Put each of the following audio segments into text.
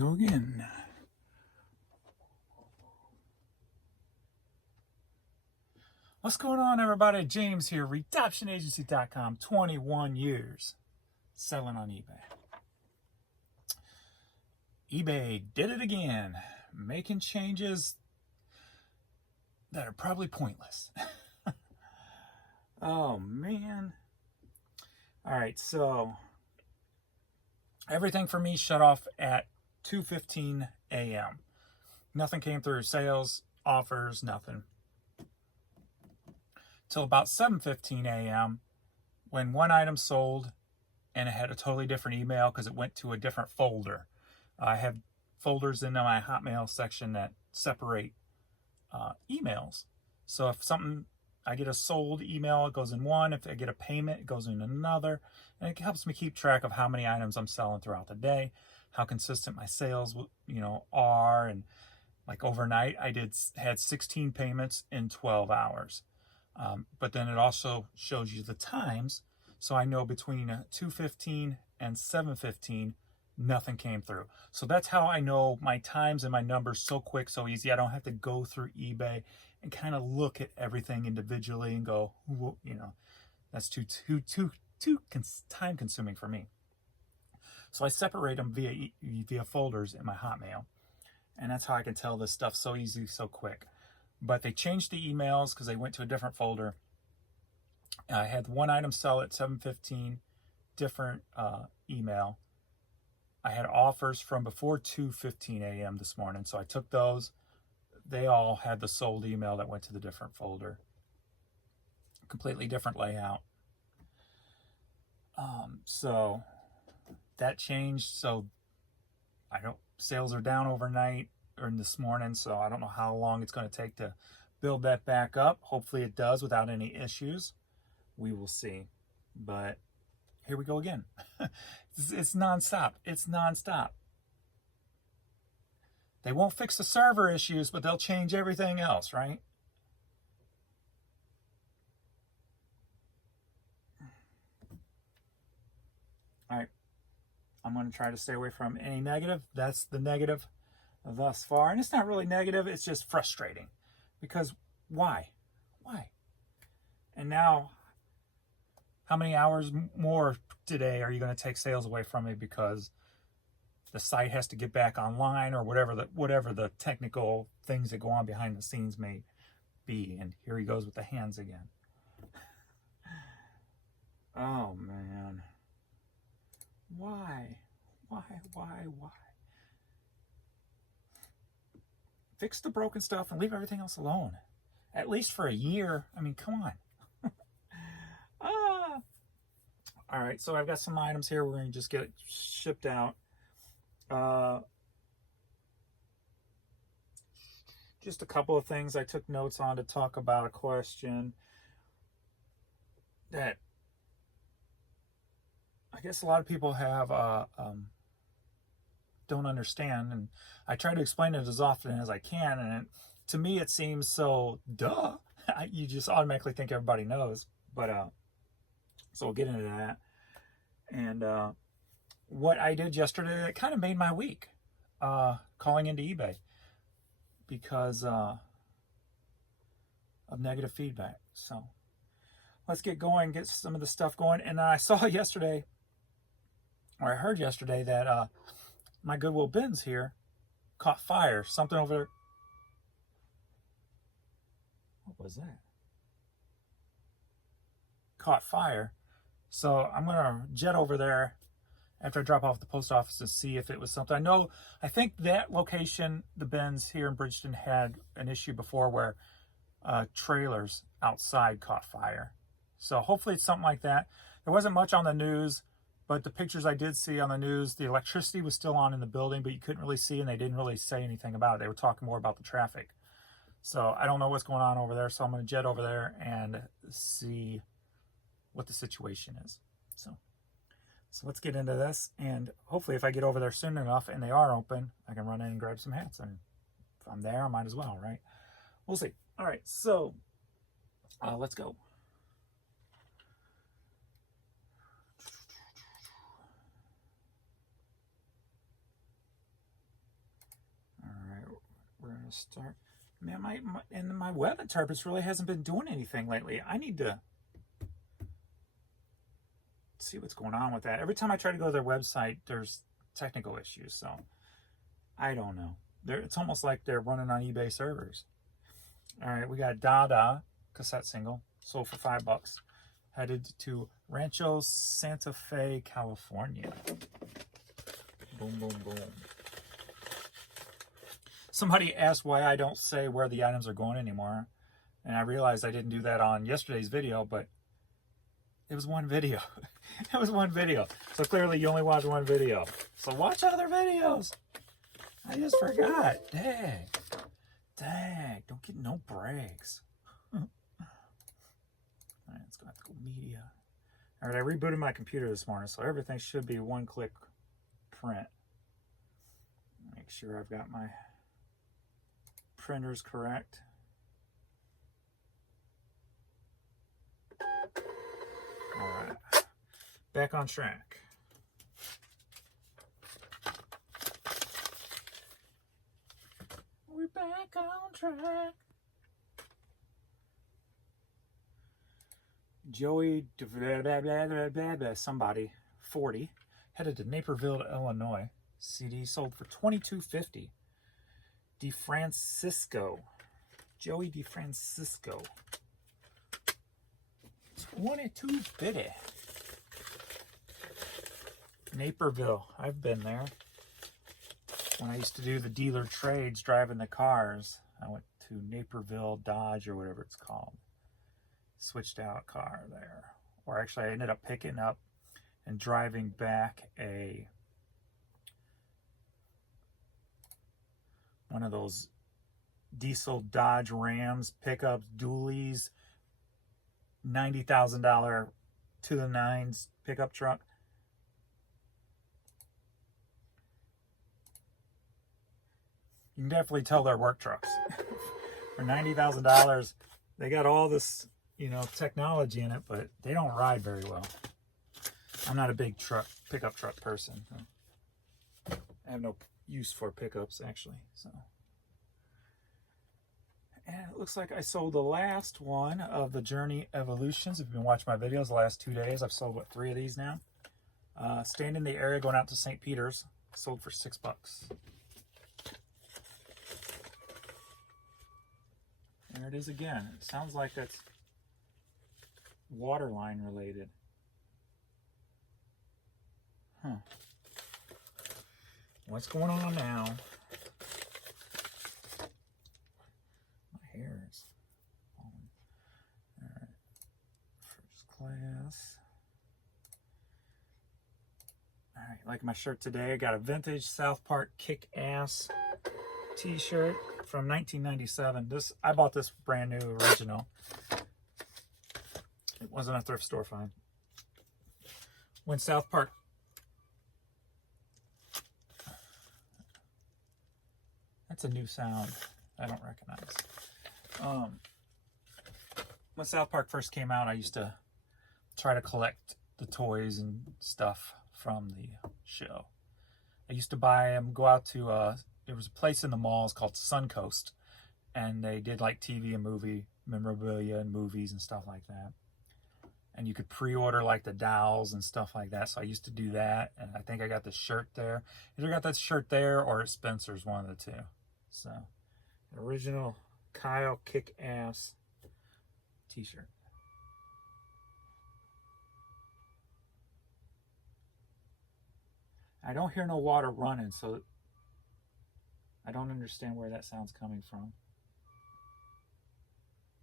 go again. What's going on, everybody? James here, RedemptionAgency.com, 21 years selling on eBay. eBay did it again, making changes that are probably pointless. Oh, man. All right, so everything for me shut off at 2:15 a.m. Nothing came through, sales, offers, nothing. Till about 7:15 a.m. when one item sold and it had a totally different email because it went to a different folder. I have folders in my Hotmail section that separate emails. So if something, I get a sold email, it goes in one. If I get a payment, it goes in another. And it helps me keep track of how many items I'm selling throughout the day, how consistent my sales, are. And like overnight, I had 16 payments in 12 hours. But then it also shows you the times. So I know between 2:15 and 7:15, nothing came through. So that's how I know my times and my numbers so quick, so easy. I don't have to go through eBay and kind of look at everything individually and go, that's too time consuming for me. So I separate them via folders in my Hotmail. And that's how I can tell this stuff so easy, so quick. But they changed the emails because they went to a different folder. I had one item sell at 7:15, different email. I had offers from before 2:15 a.m. this morning, so I took those. They all had the sold email that went to the different folder. Completely different layout. So that changed. So sales are down overnight or in this morning, so I don't know how long it's going to take to build that back up. Hopefully it does without any issues. We will see. But here we go again. It's nonstop. It's nonstop. They won't fix the server issues, but they'll change everything else, right? All right. I'm going to try to stay away from any negative. That's the negative thus far. And it's not really negative. It's just frustrating. Because why? Why? And now, how many hours more today are you going to take sales away from me because the site has to get back online or whatever the technical things that go on behind the scenes may be? And here he goes with the hands again. Oh, man. Why? Fix the broken stuff and leave everything else alone. At least for a year. I mean, come on. All right, so I've got some items here. We're going to just get it shipped out. Just a couple of things I took notes on to talk about a question that I guess a lot of people have don't understand, and I try to explain it as often as I can, and to me it seems so duh. You just automatically think everybody knows, but so we'll get into that. And what I did yesterday, it kind of made my week, calling into eBay because of negative feedback. So let's get going, get some of the stuff going. And I saw yesterday, or I heard yesterday, that my Goodwill bins here caught fire. Something over there. What was that? Caught fire. So I'm going to jet over there after I drop off at the post office to see if it was something. I think that location, the bins here in Bridgeton, had an issue before where trailers outside caught fire. So hopefully it's something like that. There wasn't much on the news, but the pictures I did see on the news, the electricity was still on in the building, but you couldn't really see, and they didn't really say anything about it. They were talking more about the traffic. So I don't know what's going on over there, so I'm going to jet over there and see what the situation is. So let's get into this, and hopefully if I get over there soon enough and they are open, I can run in and grab some hats. And if I'm there, I might as well, right? We'll see. All right, so let's go. gonna start. Man, my web interpreters really hasn't been doing anything lately. I need to see what's going on with that. Every time I try to go to their website, there's technical issues. So I don't know. It's almost like they're running on eBay servers. All right, we got Dada cassette single, sold for $5. Headed to Rancho Santa Fe, California. Boom, boom, boom. Somebody asked why I don't say where the items are going anymore. And I realized I didn't do that on yesterday's video, but it was one video. It was one video. So clearly you only watch one video. So watch other videos. I just forgot. Dang. Dang. Don't get no breaks. All right, let's go have to go media. All right, I rebooted my computer this morning, so everything should be one-click print. Make sure I've got my printers correct. All right, back on track. We're back on track. Joey, somebody, 40, headed to Naperville, Illinois. CD sold for $22.50. DeFrancisco. Joey DeFrancisco. $22.50. Naperville. I've been there. When I used to do the dealer trades driving the cars, I went to Naperville Dodge or whatever it's called. Switched out car there. Or actually I ended up picking up and driving back one of those diesel Dodge Rams pickups, dualies, $90,000 to the nines pickup truck. You can definitely tell they're work trucks. For $90,000, they got all this, you know, technology in it, but they don't ride very well. I'm not a big pickup truck person. So I have no use for pickups, actually. So, and it looks like I sold the last one of the Journey Evolutions. If you've been watching my videos the last 2 days, I've sold, what, 3 of these now? Staying in the area, going out to St. Peter's, sold for $6. There it is again. It sounds like that's waterline related. Huh. What's going on now? My hair is falling. All right. First class. All right. Like my shirt today, I got a vintage South Park Kick-Ass t-shirt from 1997. I bought this brand new original. It wasn't a thrift store find. When South Park That's a new sound I don't recognize. When South Park first came out, I used to try to collect the toys and stuff from the show. I used to buy them, go out to, there was a place in the malls called Suncoast, and they did like TV and movie memorabilia and movies and stuff like that. And you could pre-order like the dolls and stuff like that. So I used to do that, and I think I got the shirt there. Either got that shirt there or at Spencer's, one of the two. So, original Kyle Kick-Ass t-shirt. I don't hear no water running, so I don't understand where that sound's coming from.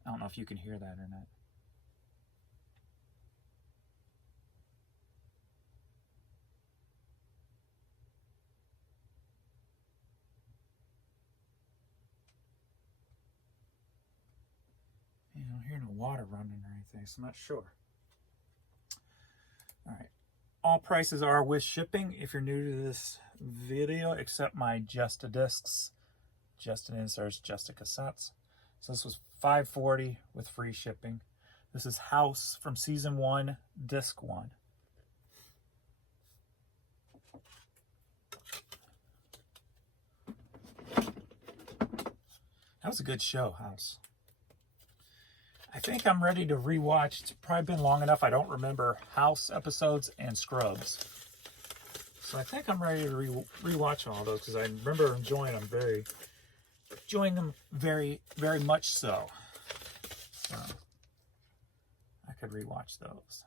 I don't know if you can hear that or not. I don't hear no water running or anything, so I'm not sure. All right. All prices are with shipping if you're new to this video, except my Just Discs, Just Inserts, Just Cassettes. So this was $5.40 with free shipping. This is House from Season 1, Disc 1. That was a good show, House. I think I'm ready to rewatch. It's probably been long enough. I don't remember House episodes and Scrubs. So I think I'm ready to rewatch all those because I remember enjoying them very, very much so. So I could rewatch those.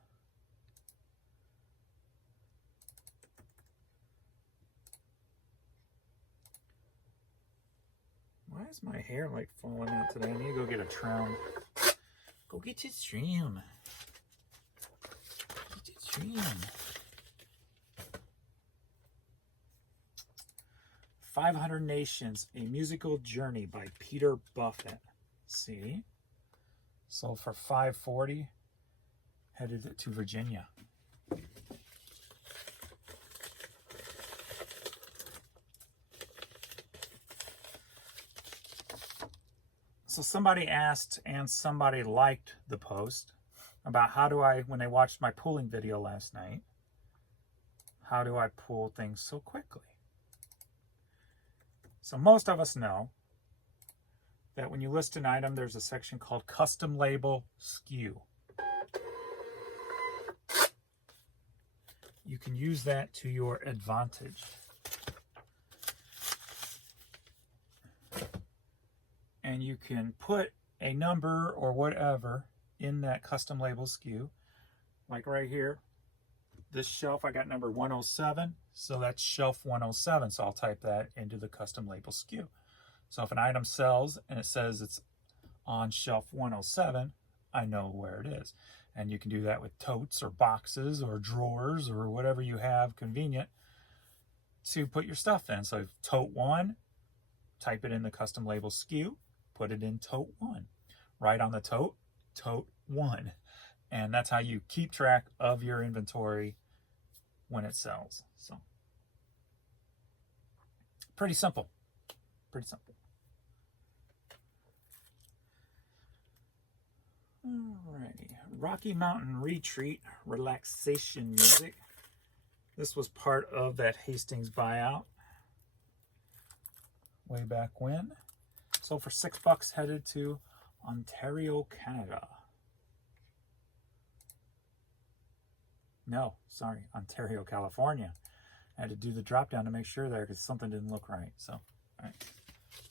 Why is my hair like falling out today? I need to go get a trim. Go get your trim. Get your trim. 500 Nations, A Musical Journey by Peter Buffett. See? So for $5.40, headed to Virginia. So somebody asked and somebody liked the post about how do I, when they watched my pooling video last night, how do I pool things so quickly? So most of us know that when you list an item, there's a section called Custom Label SKU. You can use that to your advantage. And you can put a number or whatever in that custom label SKU. Like right here, this shelf, I got number 107, so that's shelf 107. So I'll type that into the custom label SKU. So if an item sells and it says it's on shelf 107, I know where it is. And you can do that with totes or boxes or drawers or whatever you have convenient to put your stuff in. So if tote 1, type it in the custom label SKU, put it in tote 1. Right on the tote, tote 1. And that's how you keep track of your inventory when it sells. So pretty simple. Pretty simple. Alrighty. Rocky Mountain Retreat relaxation music. This was part of that Hastings buyout way back when. So for $6, headed to Ontario, Canada. No, sorry, Ontario, California. I had to do the drop down to make sure there because something didn't look right. So, all right,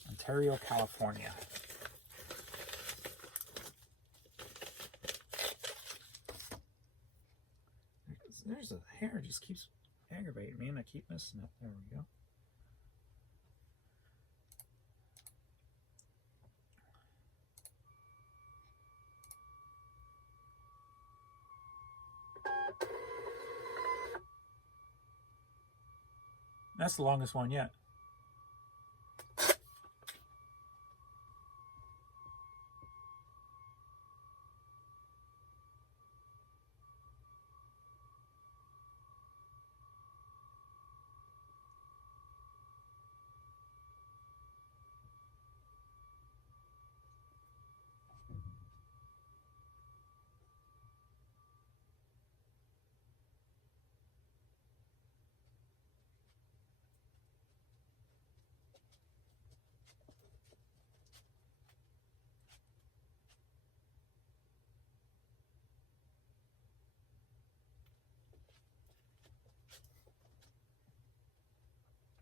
Ontario, California. There's a hair just keeps aggravating me, and I keep missing it. There we go. That's the longest one yet.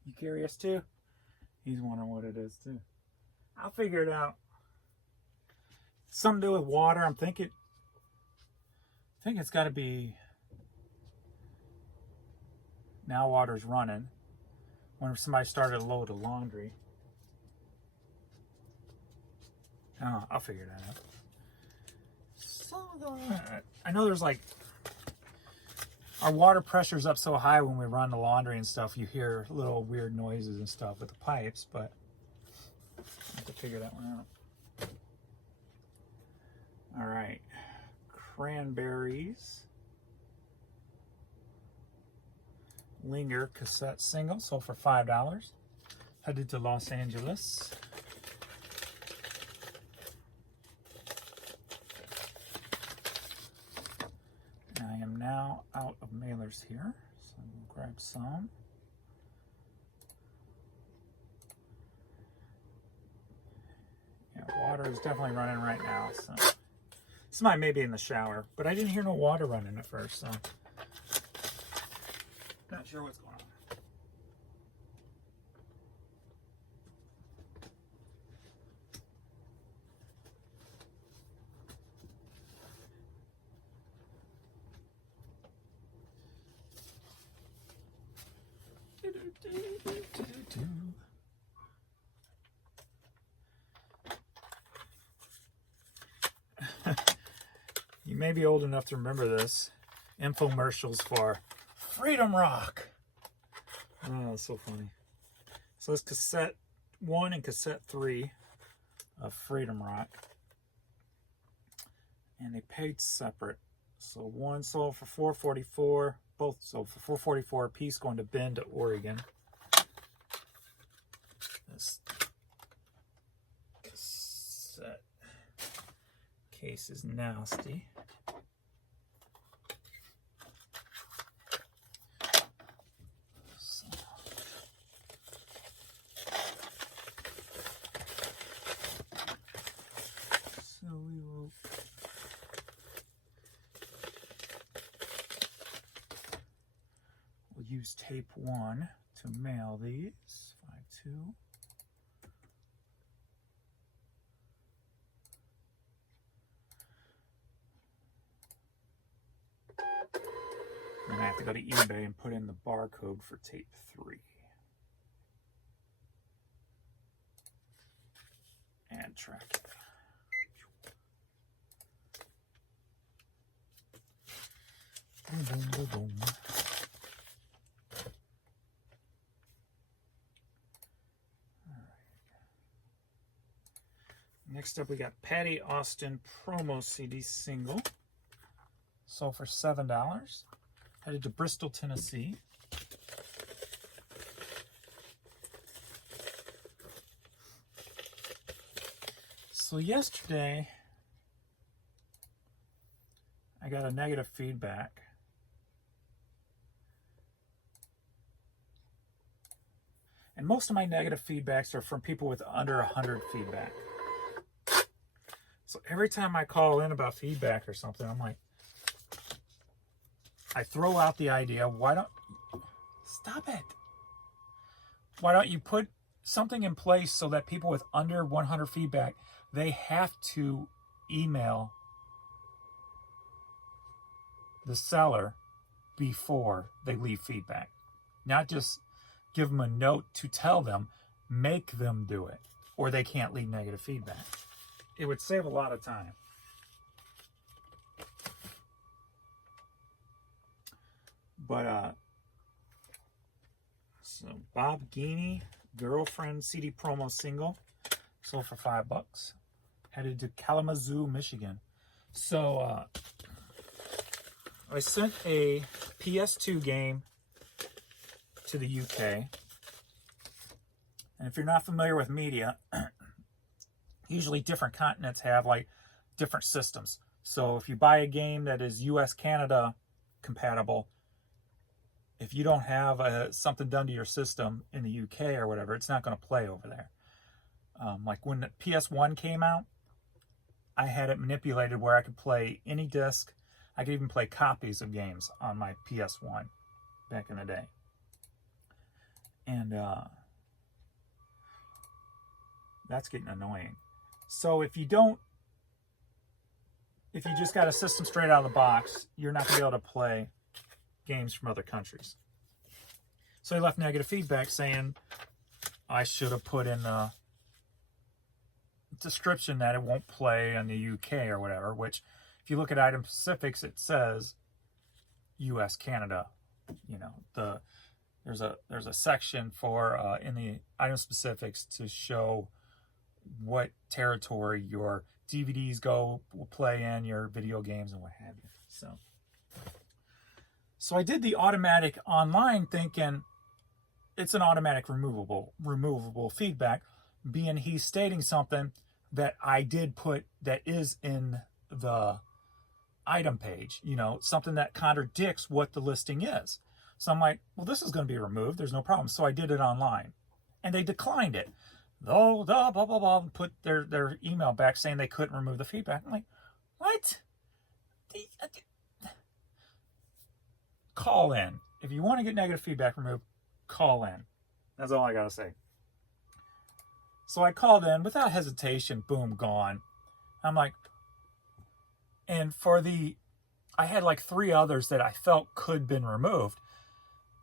You curious too? He's wondering what it is too. I'll figure it out. Something to do with water. I think it's got to be. Now water's running. When somebody started a load of laundry. Oh, I'll figure that out. Something going on. I know there's like. Our water pressure's up so high when we run the laundry and stuff, you hear little weird noises and stuff with the pipes, but I have to figure that one out. All right, Cranberries. Linger cassette single, sold for $5. Headed to Los Angeles. I am now out of mailers here, so we'll grab some. is definitely running right now. So somebody may be in the shower, but I didn't hear no water running at first, so not sure what's going on. You may be old enough to remember this. Infomercials for Freedom Rock. Oh, that's so funny. So it's cassette 1 and cassette 3 of Freedom Rock. And they paid separate. So one sold for $4.44. Both sold for $4.44 a piece, going to Bend, Oregon. This cassette case is nasty. So we will use tape 1 to mail these. 5-2. Then I have to go to eBay and put in the barcode for tape 3. And track it. Boom, boom, boom, boom. Next up, we got Patty Austin promo CD single. Sold for $7. Headed to Bristol, Tennessee. So yesterday, I got a negative feedback. And most of my negative feedbacks are from people with under 100 feedback. So every time I call in about feedback or something, I'm like, I throw out the idea, stop it. Why don't you put something in place so that people with under 100 feedback, they have to email the seller before they leave feedback. Not just give them a note to tell them, make them do it, or they can't leave negative feedback. It would save a lot of time. But, so Bob Guiney, Girlfriend CD promo single, sold for $5. Headed to Kalamazoo, Michigan. So, I sent a PS2 game to the UK. And if you're not familiar with media, usually different continents have like different systems. So if you buy a game that is US Canada compatible, if you don't have something done to your system in the UK or whatever, it's not going to play over there. Like when the PS1 came out, I had it manipulated where I could play any disc. I could even play copies of games on my PS1 back in the day. And that's getting annoying. So if you just got a system straight out of the box, you're not going to be able to play games from other countries. So I left negative feedback saying I should have put in the description that it won't play in the UK or whatever, which if you look at item specifics, it says US Canada. You know, there's a section for in the item specifics to show what territory your DVDs will play in, your video games and what have you. So I did the automatic online thinking it's an automatic removable feedback, being he's stating something that I did put that is in the item page, you know, something that contradicts what the listing is. So I'm like, well, this is going to be removed. There's no problem. So I did it online and they declined it. oh, blah, blah, blah, blah, and put their email back saying they couldn't remove the feedback. I'm like, what? Call in. If you want to get negative feedback removed, call in. That's all I got to say. So I called in without hesitation, boom, gone. I'm like, and I had like 3 others that I felt could have been removed.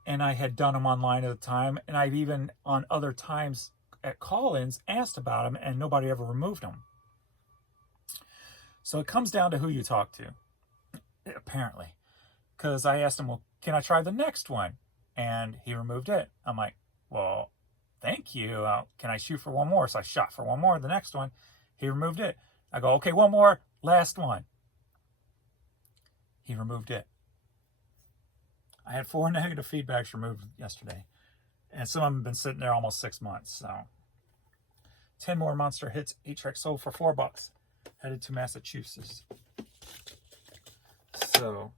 And I had done them online at the time. And I've even on other times at call-ins asked about them and nobody ever removed them. So it comes down to who you talk to, apparently. Because I asked him, well, can I try the next one? And he removed it. I'm like, well, thank you. Can I shoot for one more? So I shot for one more. The next one, he removed it. I go, okay, one more, last one. He removed it. I had 4 negative feedbacks removed yesterday. And some of them have been sitting there almost 6 months. So 10 more Monster Hits 8-track sold for $4. Headed to Massachusetts. So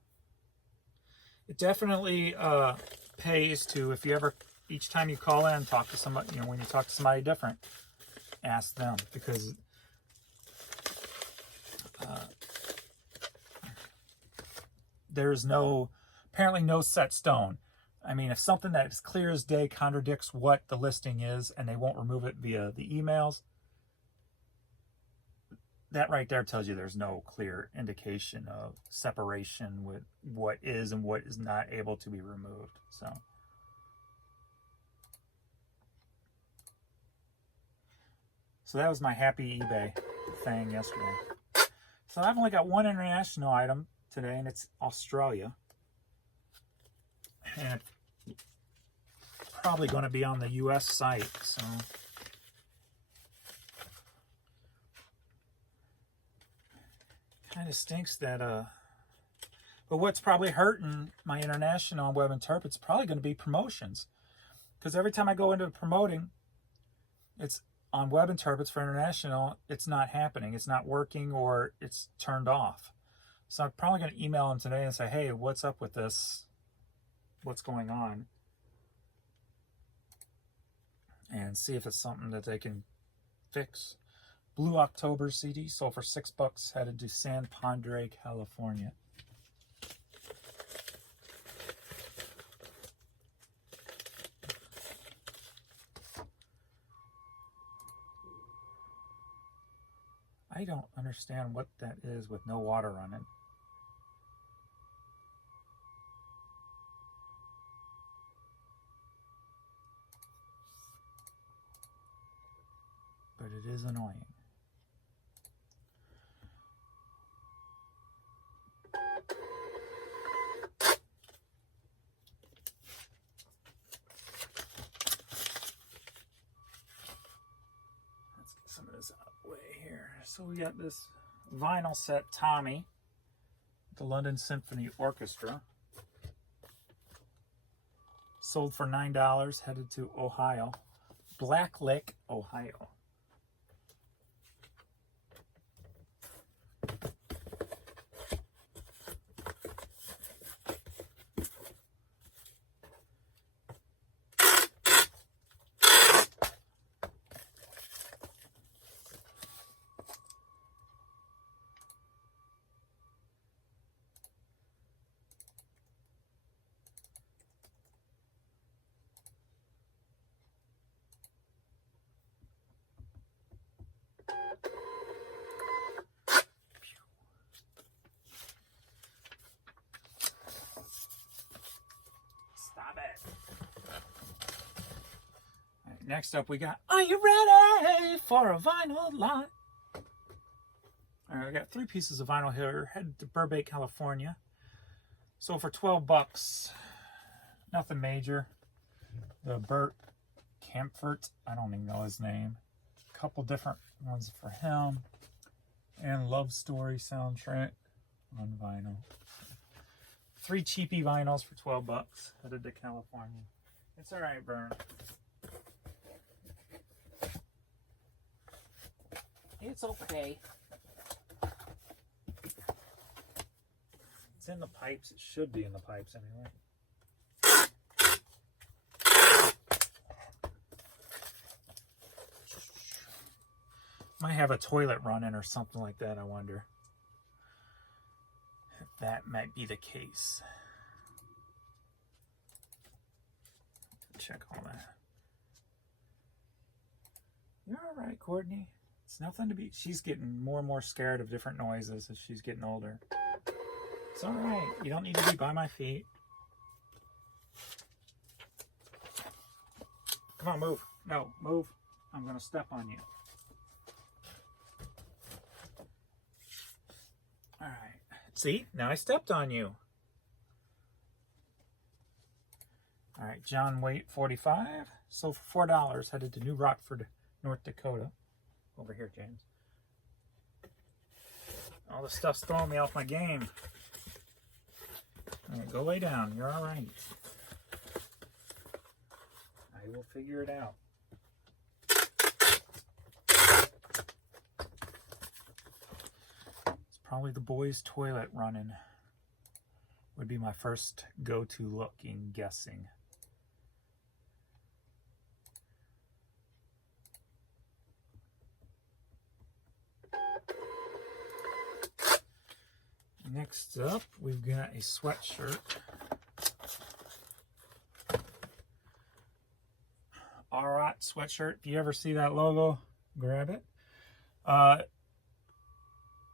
it definitely pays to, if you ever, each time you call in, talk to somebody, you know, when you talk to somebody different, ask them, because there's apparently no set stone. I mean, if something that is clear as day contradicts what the listing is and they won't remove it via the emails, that right there tells you there's no clear indication of separation with what is and what is not able to be removed. So that was my happy eBay thing yesterday. So I've only got one international item today, and it's Australia. And it's probably going to be on the US site, so kind of stinks that but what's probably hurting my international web interpret is probably going to be promotions, because every time I go into promoting, it's on web interprets for international, it's not happening, it's not working, or it's turned off. So I'm probably going to email them today and say, hey, what's up with this, what's going on, and see if it's something that they can fix. Blue October CD sold for $6, headed to San Padre, California. I don't understand what that is with no water running. But it is annoying. Let's get some of this out of the way here. So we got this vinyl set Tommy, the London Symphony Orchestra. Sold for $9, headed to Ohio. Blacklick, Ohio. Stop it. All right, next up we got, are you ready for a vinyl lot? All right, I got 3 pieces of vinyl here, headed to Burbank, California. So for $12, nothing major. The Bert Kaempfert, I don't even know his name. A couple different ones for him. And Love Story soundtrack on vinyl. 3 cheapy vinyls for $12, headed to California. It's all right, Vern. It's okay. It's in the pipes. It should be in the pipes anyway. Might have a toilet running or something like that, I wonder. If that might be the case. Check all that. You're all right, Courtney. It's nothing to be... She's getting more and more scared of different noises as she's getting older. It's all right. You don't need to be by my feet. Come on, move. No, move. I'm going to step on you. All right. See? Now I stepped on you. All right. John Waite, 45. So for $4, headed to New Rockford, North Dakota. Over here, James. All this stuff's throwing me off my game. All right, go lay down. You're all right. I will figure it out. It's probably the boys' toilet running. Would be my first go-to looking, guessing. Next up, we've got a sweatshirt. Alright sweatshirt. If you ever see that logo, grab it.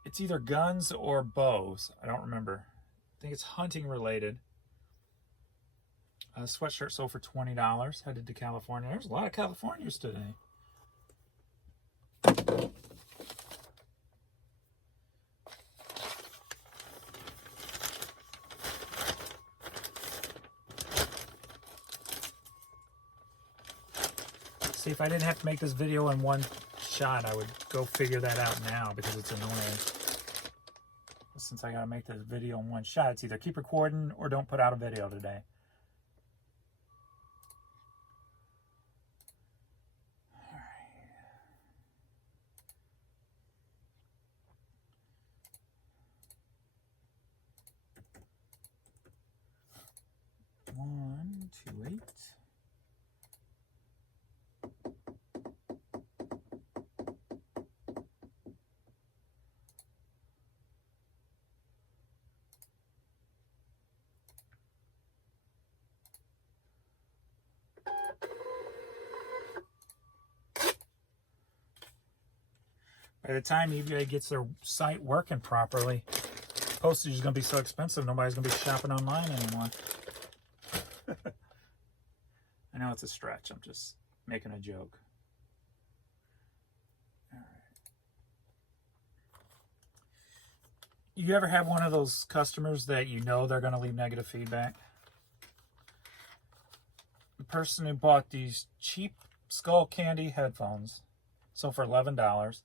It's either guns or bows. I don't remember. I think it's hunting related. Sweatshirt sold for $20. Headed to California. There's a lot of Californians today. See, if I didn't have to make this video in one shot, I would go figure that out now because it's annoying. But since I gotta make this video in one shot, it's either keep recording or don't put out a video today. All right. 128. By the time eBay gets their site working properly, postage is going to be so expensive, nobody's going to be shopping online anymore. I know it's a stretch. I'm just making a joke. All right. You ever have one of those customers that you know they're going to leave negative feedback? The person who bought these cheap Skull Candy headphones, sold for $11,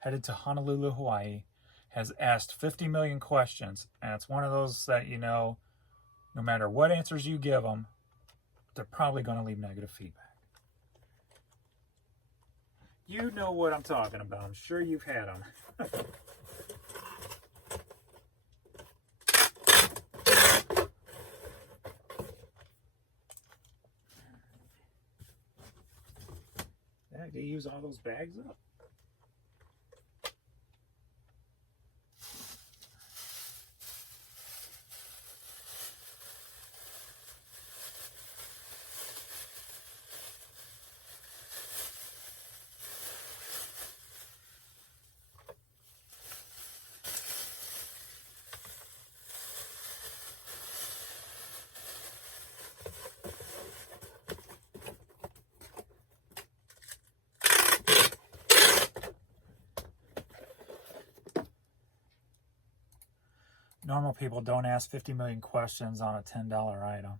headed to Honolulu, Hawaii, has asked 50 million questions, and it's one of those that you know, no matter what answers you give them, they're probably going to leave negative feedback. You know what I'm talking about. I'm sure you've had them. Yeah, they use all those bags up. Normal people don't ask 50 million questions on a $10 item.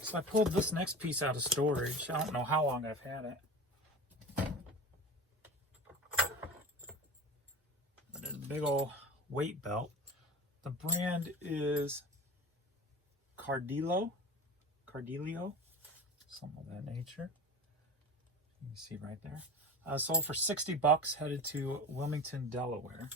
So I pulled this next piece out of storage. I don't know how long I've had it. Big old weight belt. The brand is Cardillo, something of that nature. You can see right there. Sold for $60, headed to Wilmington, Delaware.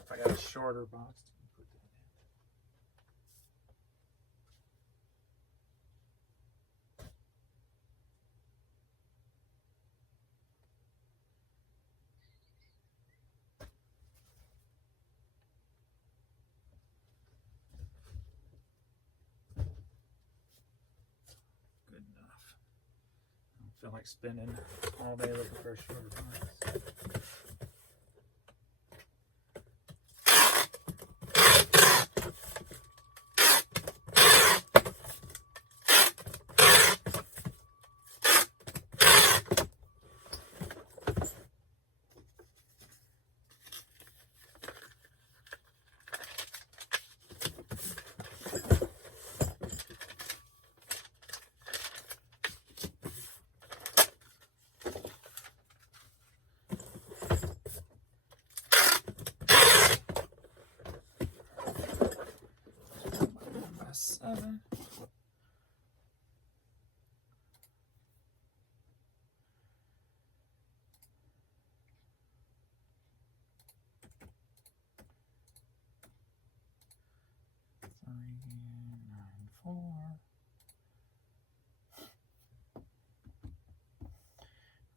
If I got a shorter box, put that in. Good enough. I don't feel like spending all day looking for a shorter box. Seven.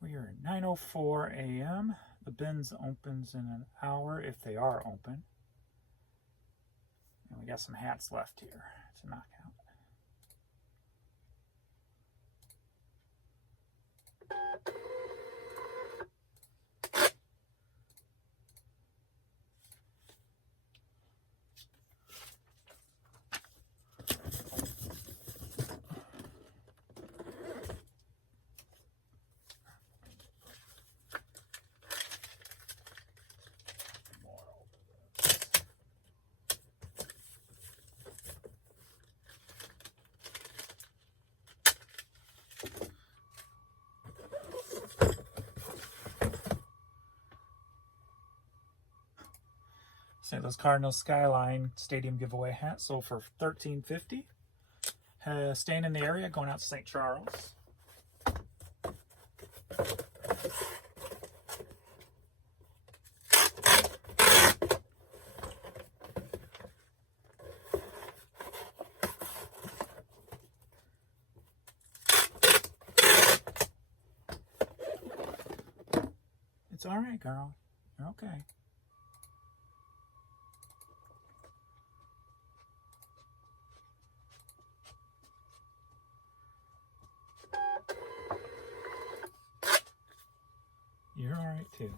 We are at 9:04 a.m. The bins opens in an hour if they are open. And we got some hats left here to knock out. St. Louis Cardinals Skyline Stadium giveaway hat sold for $13.50. Staying in the area, going out to St. Charles. It's all right, girl. You're okay. You're all right, too.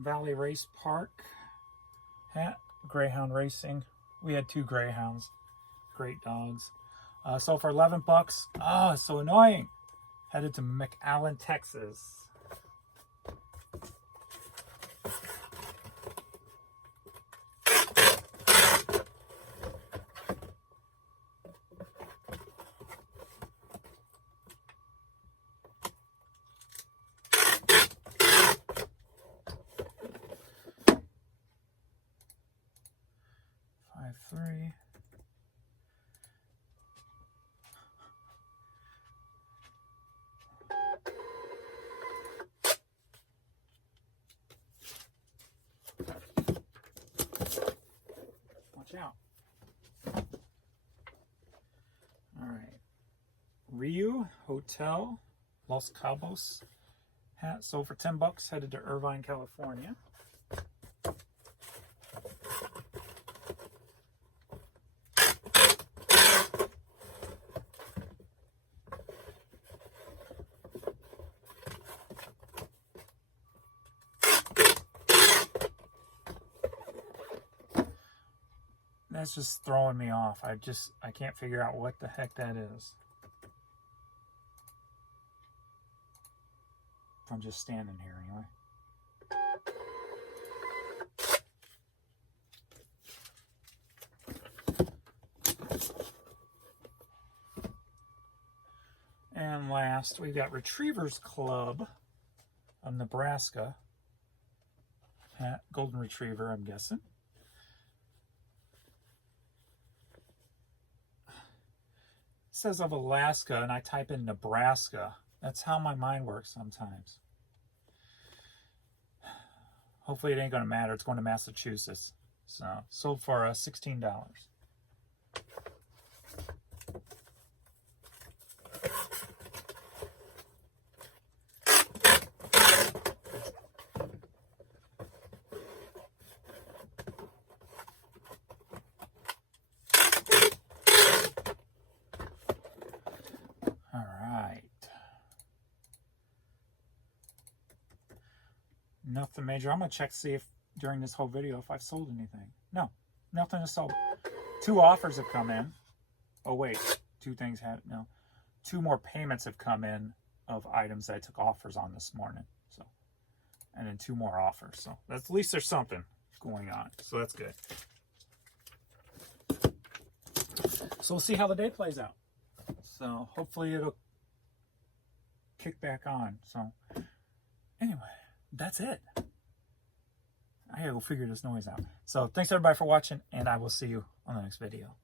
Valley Race Park hat, Greyhound Racing. We had 2 Greyhounds. Great dogs. Sold for $11. Oh, it's so annoying. Headed to McAllen, Texas. Three. Watch out. All right. Rio Hotel Los Cabos hat sold for $10. Headed to Irvine, California. That's just throwing me off. I can't figure out what the heck that is. I'm just standing here anyway. And last, we've got Retrievers Club of Nebraska. Golden Retriever, I'm guessing. It says of Alaska, and I type in Nebraska. That's how my mind works sometimes. Hopefully it ain't going to matter. It's going to Massachusetts. So, sold for $16. Nothing major. I'm going to check to see if during this whole video if I've sold anything. No, nothing is sold. 2 offers have come in. Oh, wait. 2 things had, no. 2 more payments have come in of items that I took offers on this morning. So, and then 2 more offers. So, at least there's something going on. So, that's good. So, we'll see how the day plays out. So, hopefully it'll kick back on. So, anyway. That's it. I gotta go figure this noise out. So thanks everybody for watching, and I will see you on the next video.